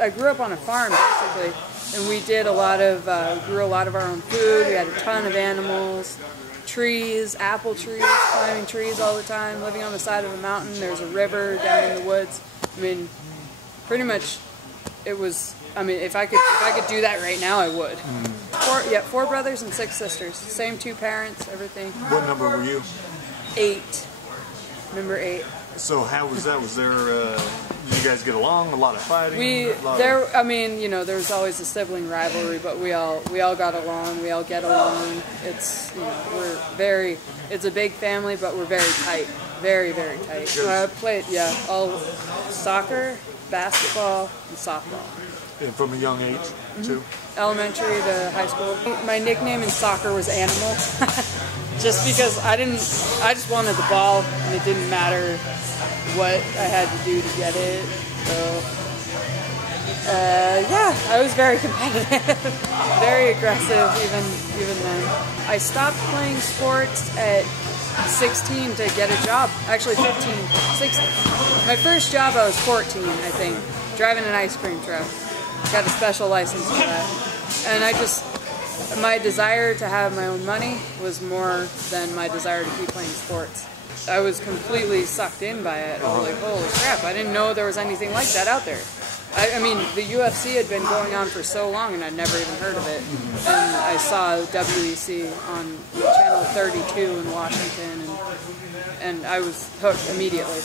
I grew up on a farm basically, and we did a lot of grew a lot of our own food. We had a ton of animals, trees, apple trees, climbing trees all the time. Living on the side of a mountain, there's a river down in the woods. I mean, pretty much, it was. I mean, if I could do that right now, I would. 4 brothers and 6 sisters. Same 2 parents, everything. What number were you? 8. Number 8. So how was that? Was there? Did you guys get along? A lot of fighting? I mean, you know, there's always a sibling rivalry, but we all got along. We all get along. It's, you know, it's a big family, but we're very tight. Very, very tight. So I played, all soccer, basketball, and softball. And from a young age, too? Elementary to high school. My nickname in soccer was Animal. Just because I just wanted the ball, and it didn't matter what I had to do to get it. So, yeah, I was very competitive, very aggressive even then. I stopped playing sports at 16 to get a job. Actually 15, 16. My first job I was 14, I think, driving an ice cream truck. Got a special license for that. And my desire to have my own money was more than my desire to keep playing sports. I was completely sucked in by it. I was like, holy crap, I didn't know there was anything like that out there. I mean, the UFC had been going on for so long and I'd never even heard of it. And I saw WEC on Channel 32 in Washington, and I was hooked immediately.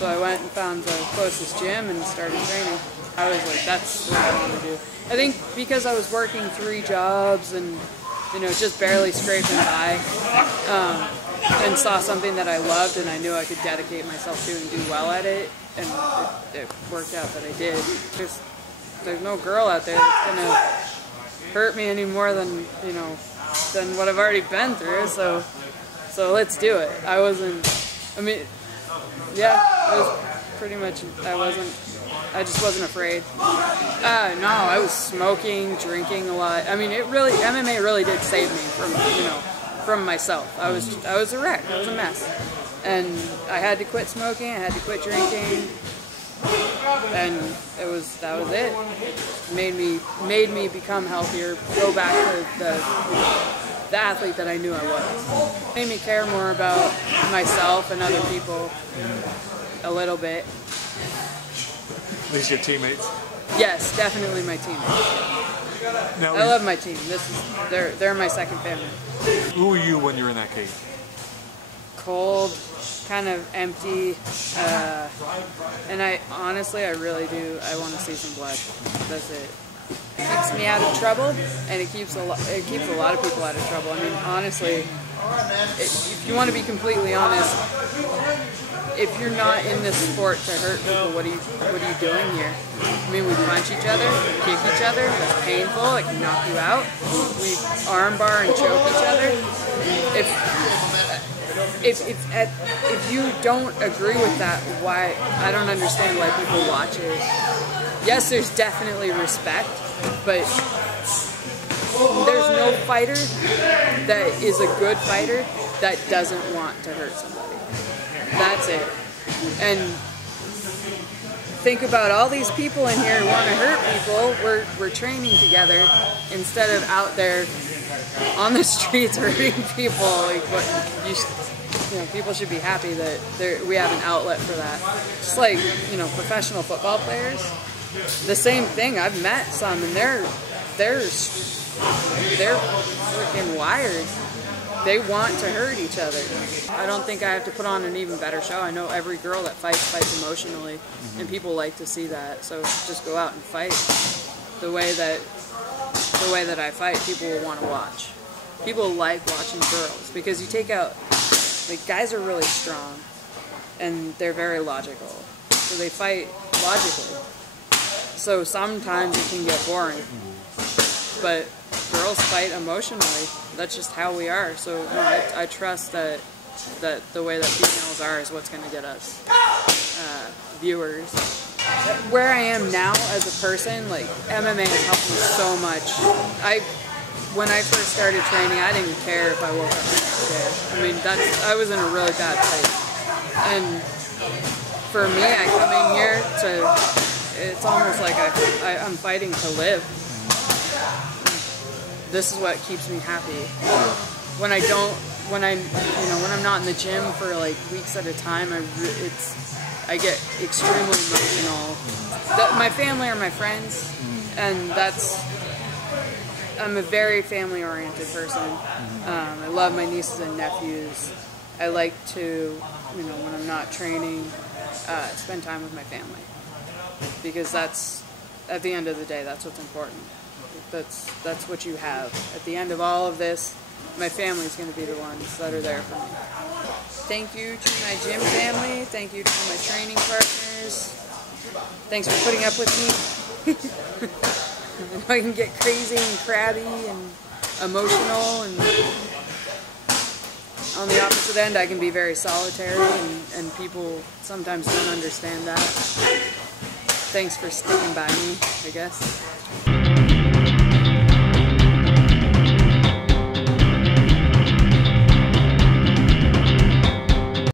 So I went and found the closest gym and started training. I was like, that's what I want to do. I think because I was working 3 jobs and, you know, just barely scraping by, and saw something that I loved and I knew I could dedicate myself to and do well at it, and it worked out that I did. There's no girl out there that's gonna hurt me any more than, you know, than what I've already been through. So let's do it. I was pretty much. I just wasn't afraid. No, I was smoking, drinking a lot. I mean, MMA really did save me from myself. I was a wreck. I was a mess, and I had to quit smoking. I had to quit drinking, and that was it. It made me become healthier. Go back to the athlete that I knew I was. It made me care more about myself and other people a little bit. At least your teammates? Yes, definitely my teammates. Now, I love my team. They're my second family. Who were you when you were in that cage? Cold, kind of empty, and I really do. I want to see some blood. That's it. It keeps me out of trouble, and it keeps a lot of people out of trouble. I mean, honestly, if you want to be completely honest, if you're not in this sport to hurt people, what are you doing here? I mean, we punch each other, kick each other. That's painful. It can knock you out. We armbar and choke each other. If you don't agree with that, why? I don't understand why people watch it. Yes, there's definitely respect, but there's no fighter that is a good fighter that doesn't want to hurt somebody. That's it. And think about all these people in here who want to hurt people. We're training together instead of out there on the streets hurting people. Like, people should be happy that we have an outlet for that. Just like, professional football players. The same thing. I've met some, and they're freaking wired. They want to hurt each other. I don't think I have to put on an even better show. I know every girl that fights emotionally, and people like to see that. So just go out and fight the way that I fight. People will want to watch. People like watching girls because you take out, like, guys are really strong and they're very logical, so they fight logically. So sometimes it can get boring, but girls fight emotionally. That's just how we are. So no, I trust that the way that females are is what's going to get us viewers. Where I am now as a person, like, MMA has helped me so much. When I first started training, I didn't care if I woke up the next day. I mean, I was in a really bad place. And for me, I come in here it's almost like I'm fighting to live. This is what keeps me happy. When I'm not in the gym for like weeks at a time, I get extremely emotional. My family are my friends, and I'm a very family-oriented person. I love my nieces and nephews. I like to, when I'm not training, spend time with my family, because that's, at the end of the day, that's what's important. That's what you have. At the end of all of this, my family's going to be the ones that are there for me. Thank you to my gym family. Thank you to my training partners. Thanks for putting up with me. I can get crazy and crabby and emotional, and on the opposite end, I can be very solitary, and people sometimes don't understand that. Thanks for sticking by me, I guess.